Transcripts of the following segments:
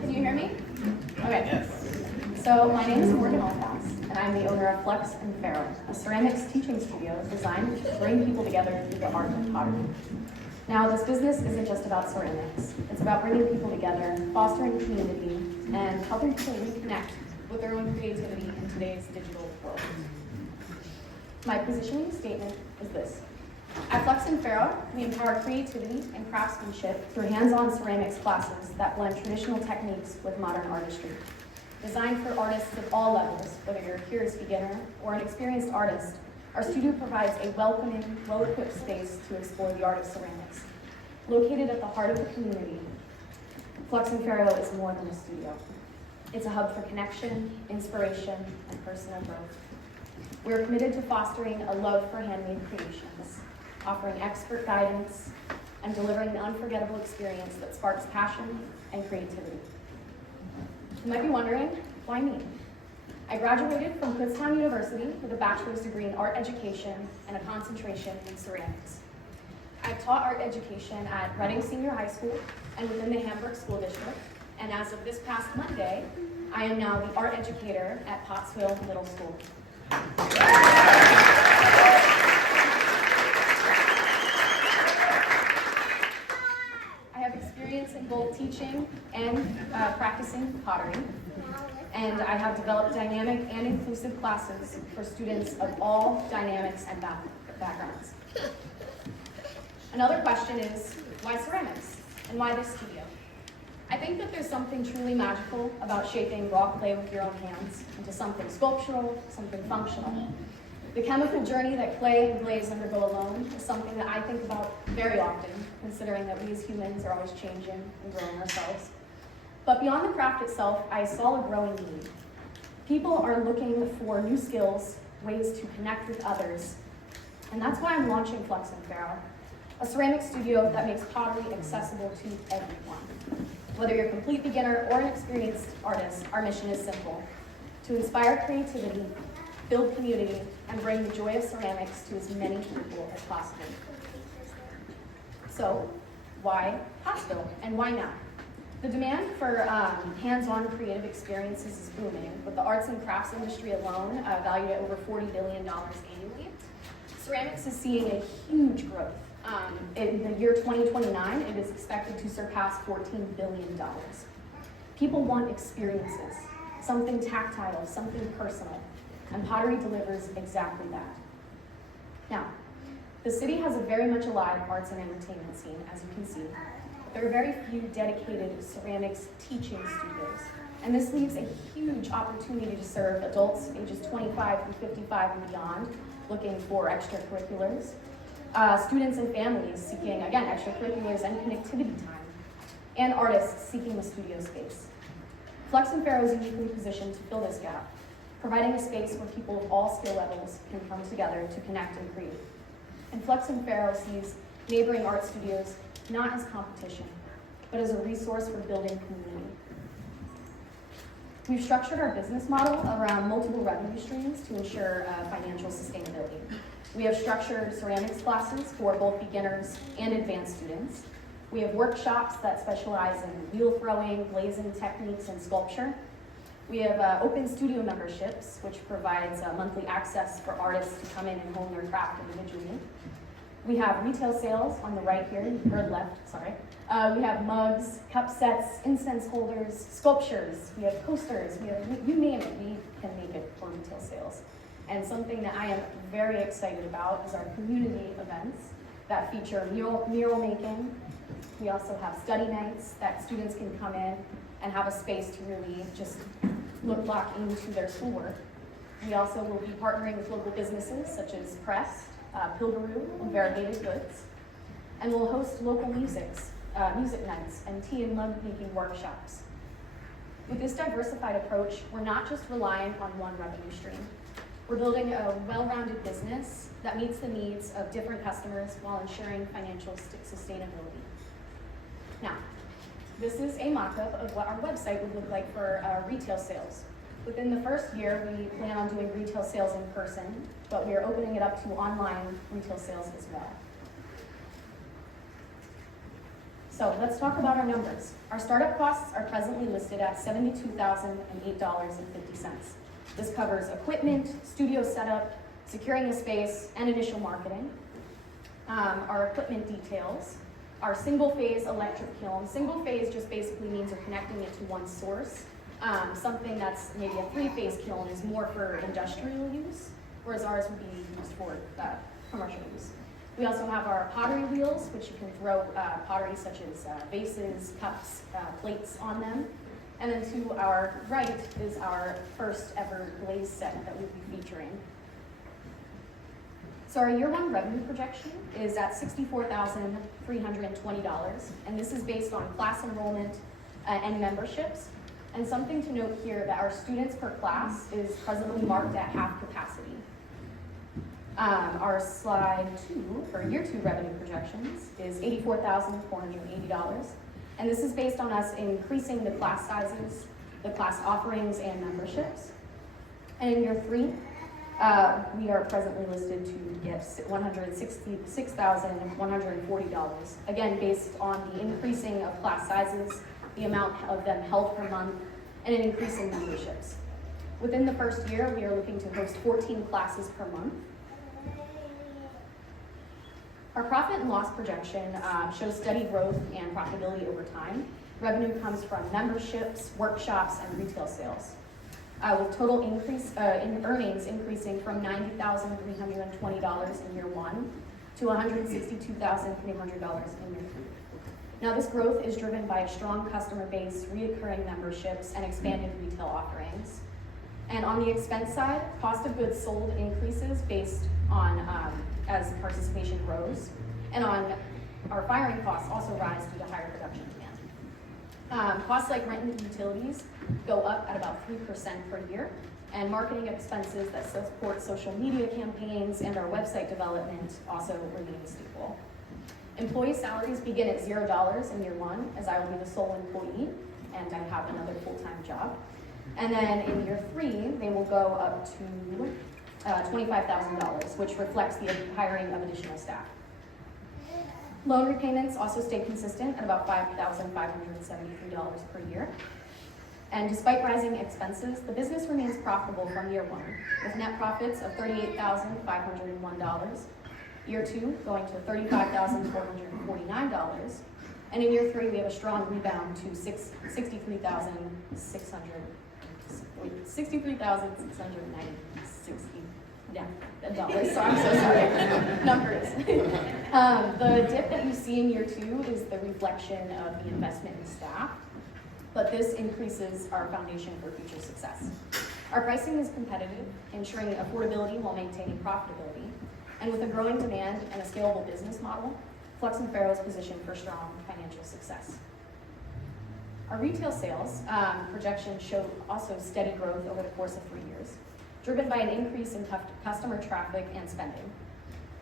Can you hear me? Okay. Yes. So my name is Morgan Alfax, and I'm the owner of Flux and Ferro, a ceramics teaching studio designed to bring people together through the art of pottery. Now, this business isn't just about ceramics. It's about bringing people together, fostering community, and helping people reconnect with their own creativity in today's digital world. My positioning statement is this. At Flux and Ferro, we empower creativity and craftsmanship through hands-on ceramics classes that blend traditional techniques with modern artistry. Designed for artists of all levels, whether you're a curious beginner or an experienced artist, our studio provides a welcoming, well-equipped space to explore the art of ceramics. Located at the heart of the community, Flux and Ferro is more than a studio. It's a hub for connection, inspiration, and personal growth. We're committed to fostering a love for handmade creations, offering expert guidance, and delivering an unforgettable experience that sparks passion and creativity. You might be wondering, why me? I graduated from Kutztown University with a bachelor's degree in art education and a concentration in ceramics. I've taught art education at Reading Senior High School and within the Hamburg School District, and as of this past Monday, I am now the art educator at POTTSVILLE Middle School. I have experience in both teaching and practicing pottery, and I have developed dynamic and inclusive classes for students of all dynamics and backgrounds. Another question is, why ceramics? And why this studio? I think that there's something truly magical about shaping raw clay with your own hands into something sculptural, something functional. The chemical journey that clay and glaze undergo alone is something that I think about very often, considering that we as humans are always changing and growing ourselves. But beyond the craft itself, I saw a growing need. People are looking for new skills, ways to connect with others, and that's why I'm launching Flux and Ferro, a ceramic studio that makes pottery accessible to everyone. Whether you're a complete beginner or an experienced artist, our mission is simple: to inspire creativity, build community, and bring the joy of ceramics to as many people as possible. So, why Pottsville, and why now? The demand for hands-on creative experiences is booming, with the arts and crafts industry alone valued at over $40 billion annually. Ceramics is seeing a huge growth. In the year 2029, it is expected to surpass $14 billion. People want experiences, something tactile, something personal, and pottery delivers exactly that. Now, the city has a very much alive arts and entertainment scene, as you can see. There are very few dedicated ceramics teaching studios, and this leaves a huge opportunity to serve adults ages 25 through 55 and beyond, looking for extracurriculars, students and families seeking, again, extracurriculars and connectivity time, and artists seeking the studio space. Flux and Ferro is uniquely positioned to fill this gap, providing a space where people of all skill levels can come together to connect and create. And Flux and Ferro sees neighboring art studios not as competition, but as a resource for building community. We've structured our business model around multiple revenue streams to ensure financial sustainability. We have structured ceramics classes for both beginners and advanced students. We have workshops that specialize in wheel throwing, glazing techniques, and sculpture. We have open studio memberships, which provides monthly access for artists to come in and hone their craft individually. We have retail sales on the right here, or left, sorry. We have mugs, cup sets, incense holders, sculptures, we have posters, we have, you name it, we can make it for retail sales. And something that I am very excited about is our community events that feature mural making. We also have study nights that students can come in and have a space to really just lock into their schoolwork. We also will be partnering with local businesses such as Crest, Pilgaroo, and Variegated Goods. And we'll host local music nights and tea and mug making workshops. With this diversified approach, we're not just relying on one revenue stream. We're building a well-rounded business that meets the needs of different customers while ensuring financial sustainability. Now, this is a mock-up of what our website would look like for retail sales. Within the first year, we plan on doing retail sales in person, but we are opening it up to online retail sales as well. So let's talk about our numbers. Our startup costs are presently listed at $72,008.50. This covers equipment, studio setup, securing a space, and initial marketing. Our equipment details, our single-phase electric kiln. Single-phase just basically means you're connecting it to one source. Something that's maybe a three-phase kiln is more for industrial use, whereas ours would be used for commercial use. We also have our pottery wheels, which you can throw pottery such as vases, cups, plates on them. And then to our right is our first ever glaze set that we'll be featuring. So our year one revenue projection is at $64,320, and this is based on class enrollment and memberships. And something to note here that our students per class is presently marked at half capacity. Our slide 2 for year 2 revenue projections is $84,480, and this is based on us increasing the class sizes, the class offerings, and memberships. And in year 3, we are presently listed to get $166,140, again based on the increasing of class sizes, the amount of them held per month, and an increase in memberships. Within the first year, we are looking to host 14 classes per month. Our profit and loss projection shows steady growth and profitability over time. Revenue comes from memberships, workshops, and retail sales. With total increase in earnings increasing from $90,320 in year 1 to $162,300 in year 3. Now this growth is driven by a strong customer base, reoccurring memberships, and expanded retail offerings. And on the expense side, cost of goods sold increases based on as participation grows, and on our firing costs also rise due to higher production demand. Costs like rent and utilities go up at about 3% per year, and marketing expenses that support social media campaigns and our website development also remain stable. Employee salaries begin at $0 in year 1, as I will be the sole employee, and I have another full-time job. And then in year 3, they will go up to $25,000, which reflects the hiring of additional staff. Loan repayments also stay consistent at about $5,573 per year. And despite rising expenses, the business remains profitable from year 1, with net profits of $38,501, year 2 going to $35,449, and in year 3 we have a strong rebound to $63,690. Yeah, dollars. So I'm so sorry. Numbers. The dip that you see in year 2 is the reflection of the investment in staff, but this increases our foundation for future success. Our pricing is competitive, ensuring affordability while maintaining profitability. And with a growing demand and a scalable business model, Flux and Ferro is positioned for strong financial success. Our retail sales projections show also steady growth over the course of 3 years, driven by an increase in customer traffic and spending.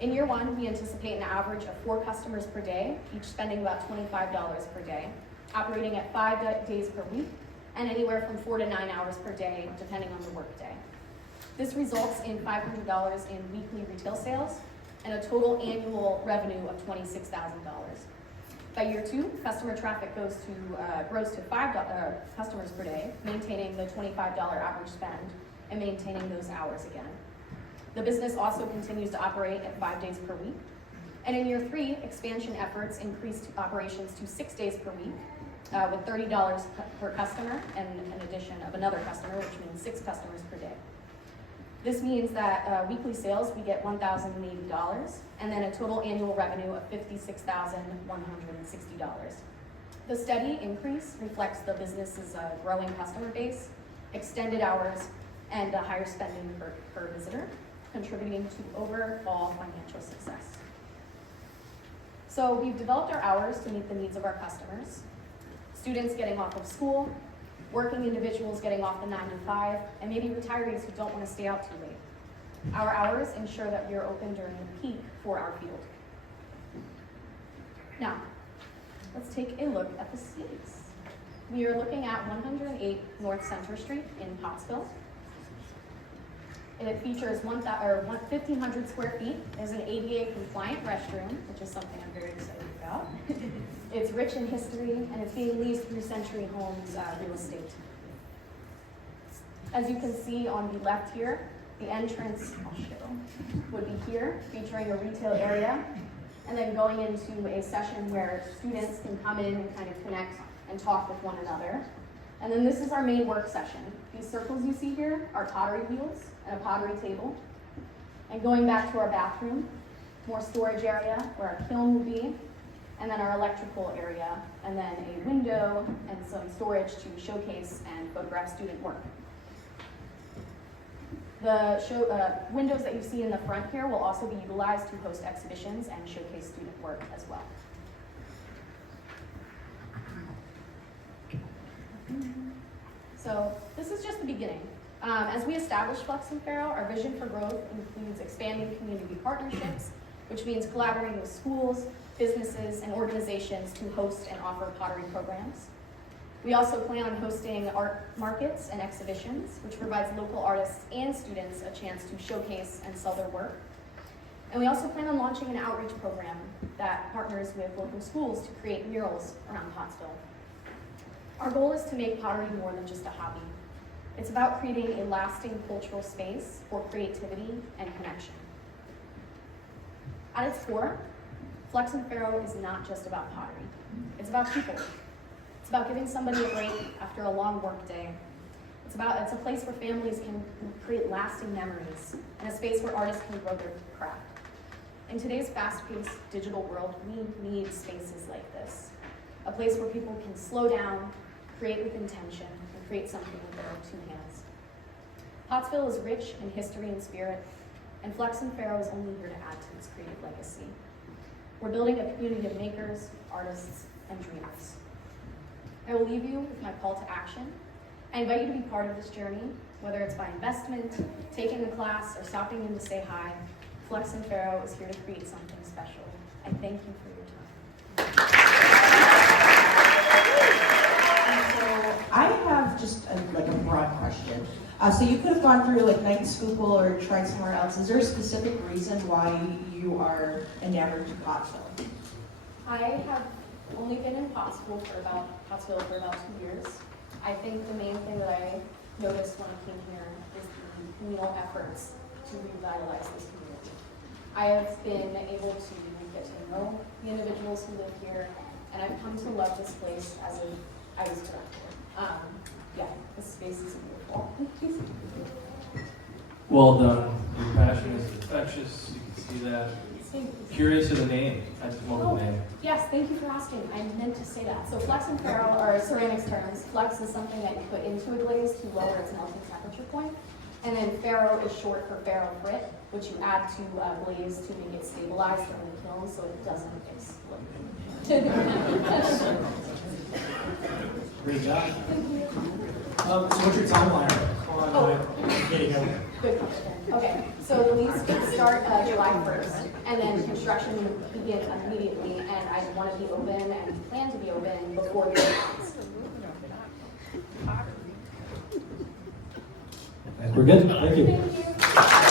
In year 1, we anticipate an average of 4 customers per day, each spending about $25 per day, operating at 5 days per week, and anywhere from 4 to 9 hours per day, depending on the workday. This results in $500 in weekly retail sales and a total annual revenue of $26,000. By year 2, customer traffic grows to 5 customers per day, maintaining the $25 average spend and maintaining those hours again. The business also continues to operate at 5 days per week. And in year 3, expansion efforts increase operations to 6 days per week, with $30 per customer and an addition of another customer, which means 6 customers per day. This means that weekly sales, we get $1,080, and then a total annual revenue of $56,160. The steady increase reflects the business's growing customer base, extended hours, and higher spending per visitor, contributing to overall financial success. So we've developed our hours to meet the needs of our customers, students getting off of school, working individuals getting off the 9 to 5, and maybe retirees who don't want to stay out too late. Our hours ensure that we are open during the peak for our field. Now, let's take a look at the space. We are looking at 108 North Center Street in Pottsville. It features 1,500 square feet. There's an ADA compliant restroom, which is something I'm very excited about. It It's rich in history, and it's being leased through Century Homes Real Estate. As you can see on the left here, the entrance, I'll show, would be here, featuring a retail area, and then going into a session where students can come in and kind of connect and talk with one another. And then this is our main work session. These circles you see here are pottery wheels and a pottery table. And going back to our bathroom, more storage area where our kiln will be, and then our electrical area, and then a window and some storage to showcase and photograph student work. The windows that you see in the front here will also be utilized to host exhibitions and showcase student work as well. So this is just the beginning. As we establish Flux and Ferro, our vision for growth includes expanding community partnerships, which means collaborating with schools, businesses, and organizations to host and offer pottery programs. We also plan on hosting art markets and exhibitions, which provides local artists and students a chance to showcase and sell their work. And we also plan on launching an outreach program that partners with local schools to create murals around Pottsville. Our goal is to make pottery more than just a hobby. It's about creating a lasting cultural space for creativity and connection. At its core, Flux and Ferro is not just about pottery. It's about people. It's about giving somebody a break after a long work day. It's a place where families can create lasting memories and a space where artists can grow their craft. In today's fast-paced digital world, we need spaces like this. A place where people can slow down, create with intention, and create something with their own two hands. Pottsville is rich in history and spirit, and Flux and Ferro is only here to add to its creative legacy. We're building a community of makers, artists, and dreamers. I will leave you with my call to action. I invite you to be part of this journey, whether it's by investment, taking a class, or stopping in to say hi. Flux and Ferro is here to create something special. I thank you for your time. I have just a broad question. So you could have gone through Night School or tried somewhere else. Is there a specific reason why you are enamored to Pottsville? I have only been in Pottsville for about 2 years. I think the main thing that I noticed when I came here is the communal efforts to revitalize this community. I have been able to get to know the individuals who live here, and I've come to love this place as I was director. Yeah, this space is beautiful. Well done. Your passion is infectious. You can see that. Thank you. Curious of the name. I just want the name. Yes, thank you for asking. I meant to say that. So Flux and Ferro are ceramics terms. Flux is something that you put into a glaze to lower its melting temperature point. And then Ferro is short for ferrofrit, which you add to glaze to make it stabilized in the kiln so it doesn't explode. Great job. So what's your timeline on getting open? Good question. Okay, so the lease would start July 1st, and then construction would begin immediately, and I want to be open and plan to be open before the year ends. We're good. Thank you. Thank you.